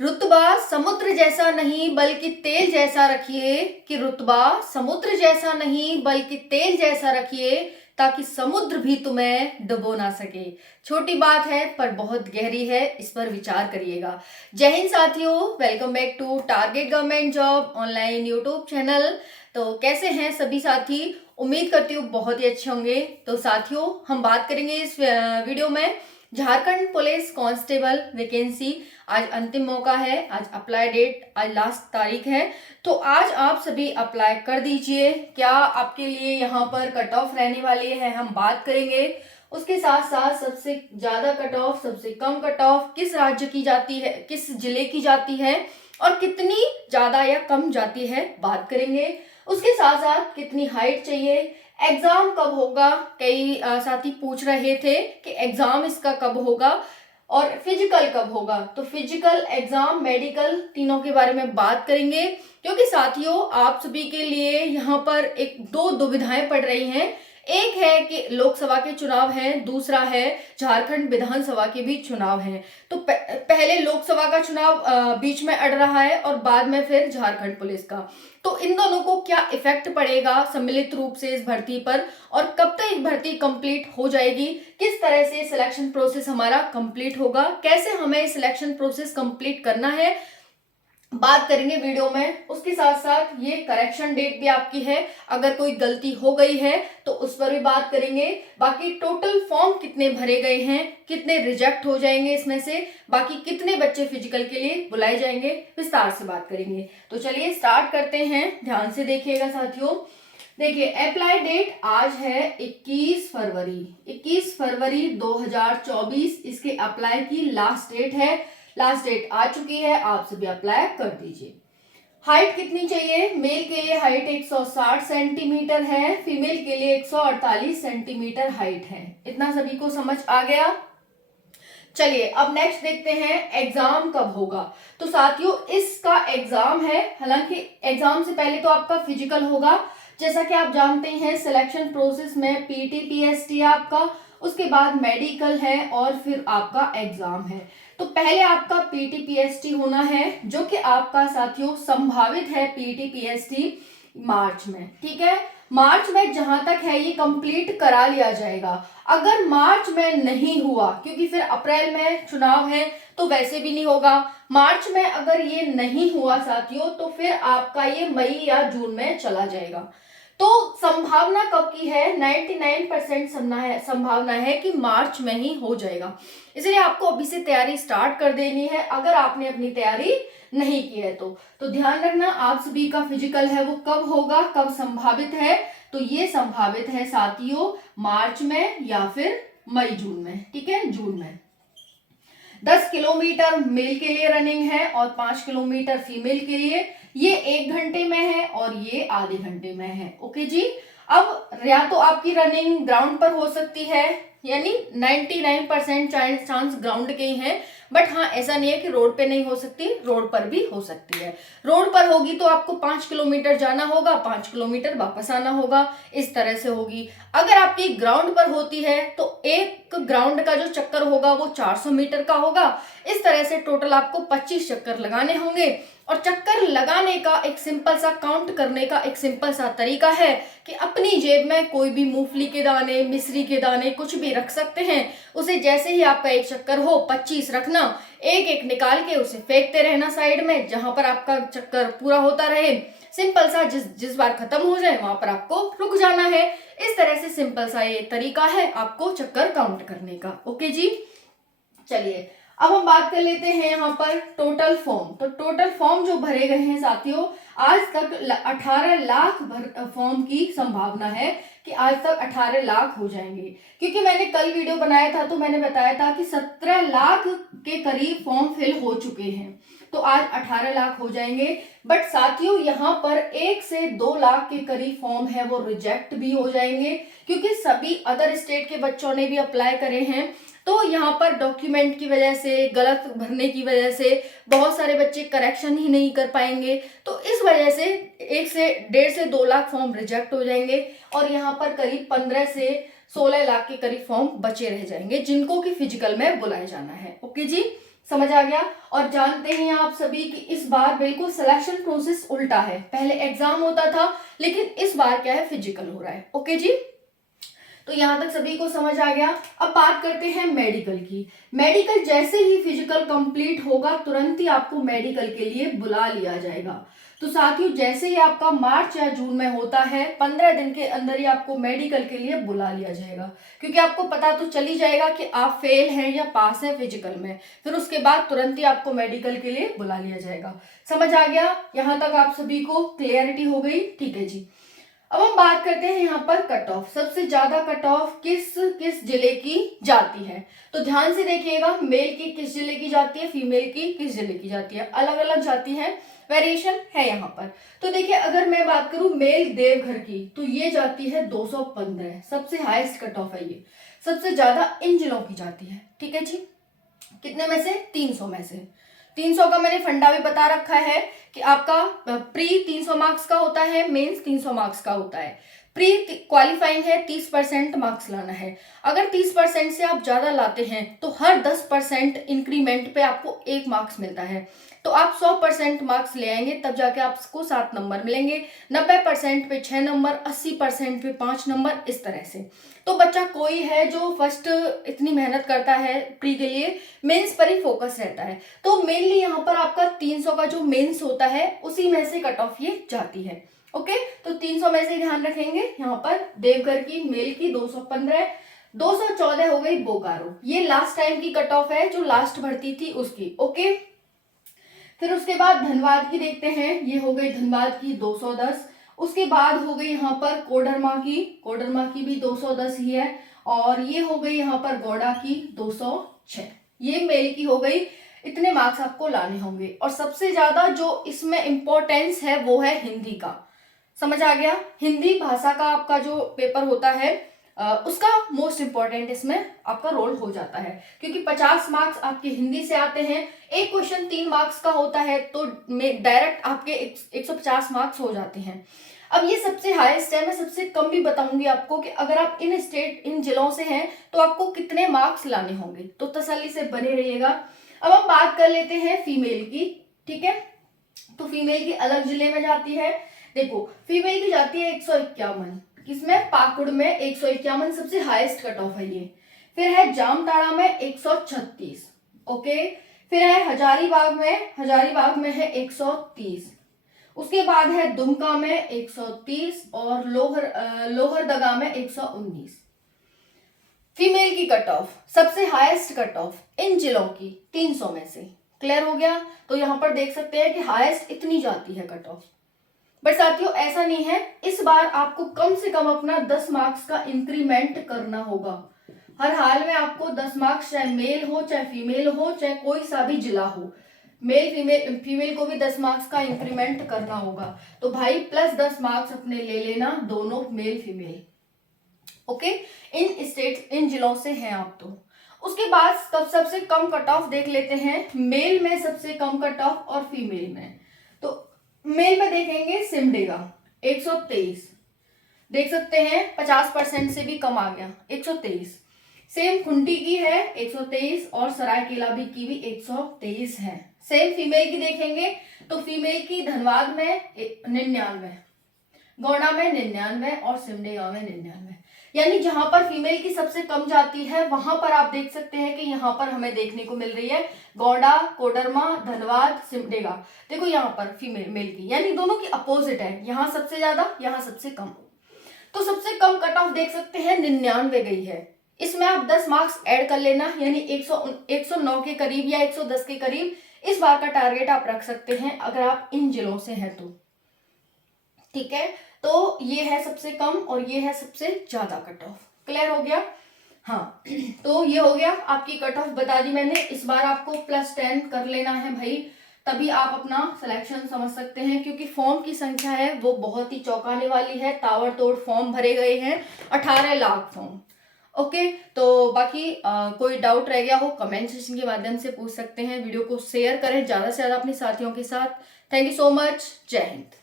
रुतबा समुद्र जैसा नहीं बल्कि तेल जैसा रखिए कि रुतबा समुद्र जैसा नहीं बल्कि तेल जैसा रखिए ताकि समुद्र भी तुम्हें डुबो ना सके। छोटी बात है पर बहुत गहरी है, इस पर विचार करिएगा। जय हिंद साथियों, welcome back to target government job online YouTube channel. तो कैसे हैं सभी साथी? उम्मीद करती हूँ बहुत ही अच्छे होंगे। तो साथियों, हम बात करेंगे इस वीडियो में झारखंड पुलिस कांस्टेबल वैकेंसी। आज अंतिम मौका है, आज अप्लाई डेट, आज लास्ट तारीख है। तो आज आप सभी अप्लाई कर दीजिए। क्या आपके लिए यहाँ पर कट ऑफ रहने वाली है, हम बात करेंगे। उसके साथ साथ सबसे ज्यादा कट ऑफ, सबसे कम कट ऑफ किस राज्य की जाती है, किस जिले की जाती है और कितनी ज्यादा या कम जाती है, बात करेंगे। उसके साथ साथ कितनी हाइट चाहिए, एग्जाम कब होगा। कई साथी पूछ रहे थे कि एग्जाम इसका कब होगा और फिजिकल कब होगा। तो फिजिकल, एग्जाम, मेडिकल, तीनों के बारे में बात करेंगे। क्योंकि साथियों, आप सभी के लिए यहाँ पर एक दो दुविधाएं पड़ रही हैं। एक है कि लोकसभा के चुनाव हैं, दूसरा है झारखंड विधानसभा के भी चुनाव हैं। तो पहले लोकसभा का चुनाव बीच में अड़ रहा है और बाद में फिर झारखंड पुलिस का। तो इन दोनों को क्या इफेक्ट पड़ेगा सम्मिलित रूप से इस भर्ती पर, और कब तक भर्ती कंप्लीट हो जाएगी, किस तरह से सिलेक्शन प्रोसेस हमारा कंप्लीट होगा, कैसे हमें सिलेक्शन प्रोसेस कंप्लीट करना है, बात करेंगे वीडियो में। उसके साथ साथ ये करेक्शन डेट भी आपकी है, अगर कोई गलती हो गई है तो उस पर भी बात करेंगे। बाकी टोटल फॉर्म कितने भरे गए हैं, कितने रिजेक्ट हो जाएंगे इसमें से, बाकी कितने बच्चे फिजिकल के लिए बुलाए जाएंगे, विस्तार से बात करेंगे। तो चलिए स्टार्ट करते हैं, ध्यान से देखिएगा साथियों। देखिए, अप्लाई डेट आज है 21 फरवरी, 21 फरवरी 2024 इसके अप्लाई की लास्ट डेट है। लास्ट डेट आ चुकी है, आप सभी अप्लाई कर दीजिए। हाइट कितनी चाहिए? मेल के लिए हाइट 160 सेंटीमीटर है, फीमेल के लिए 148 सेंटीमीटर हाइट है। इतना सभी को समझ आ गया? चलिए अब नेक्स्ट देखते हैं एग्जाम कब होगा। तो साथियों, इसका एग्जाम है, हालांकि एग्जाम से पहले तो आपका फिजिकल होगा। जैसा कि आप जानते हैं, सिलेक्शन प्रोसेस में पीटी पीएसटी आपका, उसके बाद मेडिकल है और फिर आपका एग्जाम है। तो पहले आपका पीटी पीएसटी होना है, जो कि आपका साथियों संभावित है पीटी पीएसटी मार्च में। ठीक है, मार्च में जहां तक है ये कंप्लीट करा लिया जाएगा। अगर मार्च में नहीं हुआ, क्योंकि फिर अप्रैल में चुनाव है तो वैसे भी नहीं होगा, मार्च में अगर ये नहीं हुआ साथियों तो फिर आपका ये मई या जून में चला जाएगा। तो संभावना कब की है? 99% संभावना है कि मार्च में ही हो जाएगा। इसलिए आपको अभी से तैयारी स्टार्ट कर देनी है, अगर आपने अपनी तैयारी नहीं की है तो ध्यान रखना आप सभी का फिजिकल है वो कब होगा, कब संभावित है। तो ये संभावित है साथियों मार्च में या फिर मई जून में। ठीक है, जून में। 10 किलोमीटर मेल के लिए रनिंग है और 5 किलोमीटर फीमेल के लिए। ये 1 घंटे में है और ये आधे घंटे में है। ओके जी। अब या तो आपकी रनिंग ग्राउंड पर हो सकती है, यानी 99% चांस ग्राउंड के ही हैं, बट हाँ ऐसा नहीं है कि रोड पे नहीं हो सकती, रोड पर भी हो सकती है। रोड पर होगी तो आपको 5 किलोमीटर जाना होगा, 5 किलोमीटर वापस आना होगा, इस तरह से होगी। अगर आपकी ग्राउंड पर होती है तो एक ग्राउंड का जो चक्कर होगा वो 400 मीटर का होगा। इस तरह से टोटल आपको 25 चक्कर लगाने होंगे। और चक्कर लगाने का एक सिंपल सा, काउंट करने का एक सिंपल सा तरीका है कि अपनी जेब में कोई भी मूंगफली के दाने, मिश्री के दाने कुछ भी रख सकते हैं। उसे जैसे ही आपका एक चक्कर हो 25 रखना, एक एक निकाल के उसे फेंकते रहना साइड में, जहां पर आपका चक्कर पूरा होता रहे। सिंपल सा, जिस बार खत्म हो जाए वहां पर आपको रुक जाना है। इस तरह से सिंपल सा ये तरीका है आपको चक्कर काउंट करने का। ओके जी। चलिए अब हम बात कर लेते हैं यहाँ पर टोटल फॉर्म। तो टोटल फॉर्म जो भरे गए हैं साथियों, आज तक 18 लाख फॉर्म की संभावना है कि आज तक 18 लाख हो जाएंगे। क्योंकि मैंने कल वीडियो बनाया था तो मैंने बताया था कि 17 लाख के करीब फॉर्म फिल हो चुके हैं, तो आज 18 लाख हो जाएंगे। बट साथियों, यहाँ पर 1 से 2 लाख के करीब फॉर्म है वो रिजेक्ट भी हो जाएंगे, क्योंकि सभी अदर स्टेट के बच्चों ने भी अप्लाई करे हैं। तो यहाँ पर डॉक्यूमेंट की वजह से, गलत भरने की वजह से बहुत सारे बच्चे करेक्शन ही नहीं कर पाएंगे। तो इस वजह से 1 से 2 लाख फॉर्म रिजेक्ट हो जाएंगे और यहाँ पर करीब 15 से 16 लाख के करीब फॉर्म बचे रह जाएंगे, जिनको कि फिजिकल में बुलाया जाना है। ओके जी। समझ आ गया। और जानते हैं आप सभी कि इस बार बिल्कुल सिलेक्शन प्रोसेस उल्टा है, पहले एग्जाम होता था लेकिन इस बार क्या है, फिजिकल हो रहा है। ओके जी, तो यहां तक सभी को समझ आ गया। अब बात करते हैं मेडिकल की। मेडिकल जैसे ही फिजिकल कंप्लीट होगा तुरंत ही आपको मेडिकल के लिए बुला लिया जाएगा। तो साथियों जैसे ही आपका मार्च या जून में होता है 15 दिन के अंदर ही आपको मेडिकल के लिए बुला लिया जाएगा, क्योंकि आपको पता तो चल ही जाएगा कि आप फेल हैं या पास हैं फिजिकल में। फिर उसके बाद तुरंत ही आपको मेडिकल के लिए बुला लिया जाएगा। समझ आ गया, यहां तक आप सभी को क्लियरिटी हो गई। ठीक है जी, अब हम बात करते हैं यहाँ पर कट ऑफ। सबसे ज्यादा कट ऑफ किस किस जिले की जाती है, तो ध्यान से देखिएगा। मेल की किस जिले की जाती है, फीमेल की किस जिले की जाती है, अलग अलग जाती है, वेरिएशन है यहाँ पर। तो देखिए अगर मैं बात करूं मेल देवघर की, तो ये जाती है 215, सबसे हाईएस्ट कट ऑफ है ये, सबसे ज्यादा इन जिलों की जाती है। ठीक है जी, कितने में से, 300 में से। 300 का मैंने फंडा भी बता रखा है कि आपका प्री 300 मार्क्स का होता है, मेंस 300 मार्क्स का होता है। प्री क्वालिफाइंग है, 30% मार्क्स लाना है। अगर 30% से आप ज्यादा लाते हैं तो हर 10% इंक्रीमेंट पे आपको 1 मार्क्स मिलता है। तो आप 100% मार्क्स ले आएंगे तब जाके आपको 7 नंबर मिलेंगे, 90% पे 6 नंबर, 80% पे 5 नंबर, इस तरह से। तो बच्चा कोई है जो फर्स्ट इतनी मेहनत करता है प्री के लिए, मेंस पर ही फोकस रहता है, तो मेनली यहाँ पर आपका 300 का जो मेंस होता है उसी में से कट ऑफ ये जाती है। ओके, तो 300 में से ध्यान रखेंगे। यहाँ पर देवघर की मेल की 215, 214 हो गई बोकारो, ये लास्ट टाइम की कट ऑफ है जो लास्ट भर्ती थी उसकी। ओके, फिर उसके बाद धनबाद की देखते हैं, ये हो गई धनबाद की 210। उसके बाद हो गई यहाँ पर कोडरमा की भी 210 ही है। और ये हो गई यहाँ पर गौड़ा की 206, ये मेल की हो गई। इतने मार्क्स आपको लाने होंगे। और सबसे ज्यादा जो इसमें इंपॉर्टेंस है वो है हिंदी का। समझ आ गया, हिंदी भाषा का आपका जो पेपर होता है उसका मोस्ट इंपॉर्टेंट इसमें आपका रोल हो जाता है, क्योंकि 50 मार्क्स आपके हिंदी से आते हैं। एक क्वेश्चन 3 मार्क्स का होता है तो डायरेक्ट आपके 150 मार्क्स हो जाते हैं। अब ये सबसे हाईएस्ट है, मैं सबसे कम भी बताऊंगी आपको कि अगर आप इन जिलों से हैं तो आपको कितने मार्क्स लाने होंगे, तो तसल्ली से बने रहिएगा। अब हम बात कर लेते हैं फीमेल की। ठीक है, तो फीमेल की अलग जिले में जाती है। देखो फीमेल की जाती है 151, किसमें, पाकुड़ में 151 सबसे हाईएस्ट कट ऑफ है ये। फिर है जामताड़ा में 136। ओके, फिर है हजारीबाग में है 130। उसके बाद है दुमका में 130 और लोहरदगा में 119। फीमेल की कट ऑफ, सबसे हाईएस्ट कट ऑफ इन जिलों की 300 में से। क्लियर हो गया, तो यहां पर देख सकते हैं कि हाईएस्ट इतनी जाती है कट ऑफ। बट साथियों ऐसा नहीं है, इस बार आपको कम से कम अपना 10 मार्क्स का इंक्रीमेंट करना होगा। हर हाल में आपको 10 मार्क्स, चाहे मेल हो चाहे फीमेल हो, चाहे कोई सा भी जिला हो, मेल फीमेल को भी 10 मार्क्स का इंक्रीमेंट करना होगा। तो भाई प्लस 10 मार्क्स अपने ले लेना, दोनों मेल फीमेल। ओके, इन जिलों से हैं आप। तो उसके बाद सबसे कम कट ऑफ देख लेते हैं, मेल में सबसे कम कट ऑफ और फीमेल में। तो मेल में देखेंगे सिमडेगा 123, देख सकते हैं 50% से भी कम आ गया, 123। सेम खुंटी की है 123 और सरायकेला भी की भी 123 है। सेम फीमेल की देखेंगे तो फीमेल की धनबाद में 99, गौड़ा में 99 और सिमडेगा में 99। यानी जहां पर फीमेल की सबसे कम जाती है वहां पर आप देख सकते हैं कि यहाँ पर हमें देखने को मिल रही है गौड़ा, कोडरमा, धनबाद, सिमडेगा। देखो यहाँ पर फीमेल मेल की, यानी दोनों की अपोजिट है, यहाँ सबसे ज्यादा, यहाँ सबसे कम। तो सबसे कम कट ऑफ देख सकते हैं 99 गई है। इसमें आप 10 मार्क्स ऐड कर लेना, यानी 109 के करीब या 110 के करीब इस बार का टारगेट आप रख सकते हैं अगर आप इन जिलों से हैं तो। ठीक है, तो ये है सबसे कम और ये है सबसे ज्यादा कट ऑफ। क्लियर हो गया, हाँ। तो ये हो गया आपकी कट ऑफ बता दी मैंने। इस बार आपको +10 कर लेना है भाई, तभी आप अपना सिलेक्शन समझ सकते हैं, क्योंकि फॉर्म की संख्या है वो बहुत ही चौंकाने वाली है। ताबड़तोड़ फॉर्म भरे गए हैं, 18 लाख फॉर्म। ओके, तो बाकी कोई डाउट रह गया हो कमेंट सेक्शन के माध्यम से पूछ सकते हैं। वीडियो को शेयर करें ज्यादा से ज्यादा अपने साथियों के साथ। थैंक यू सो मच, जय हिंद।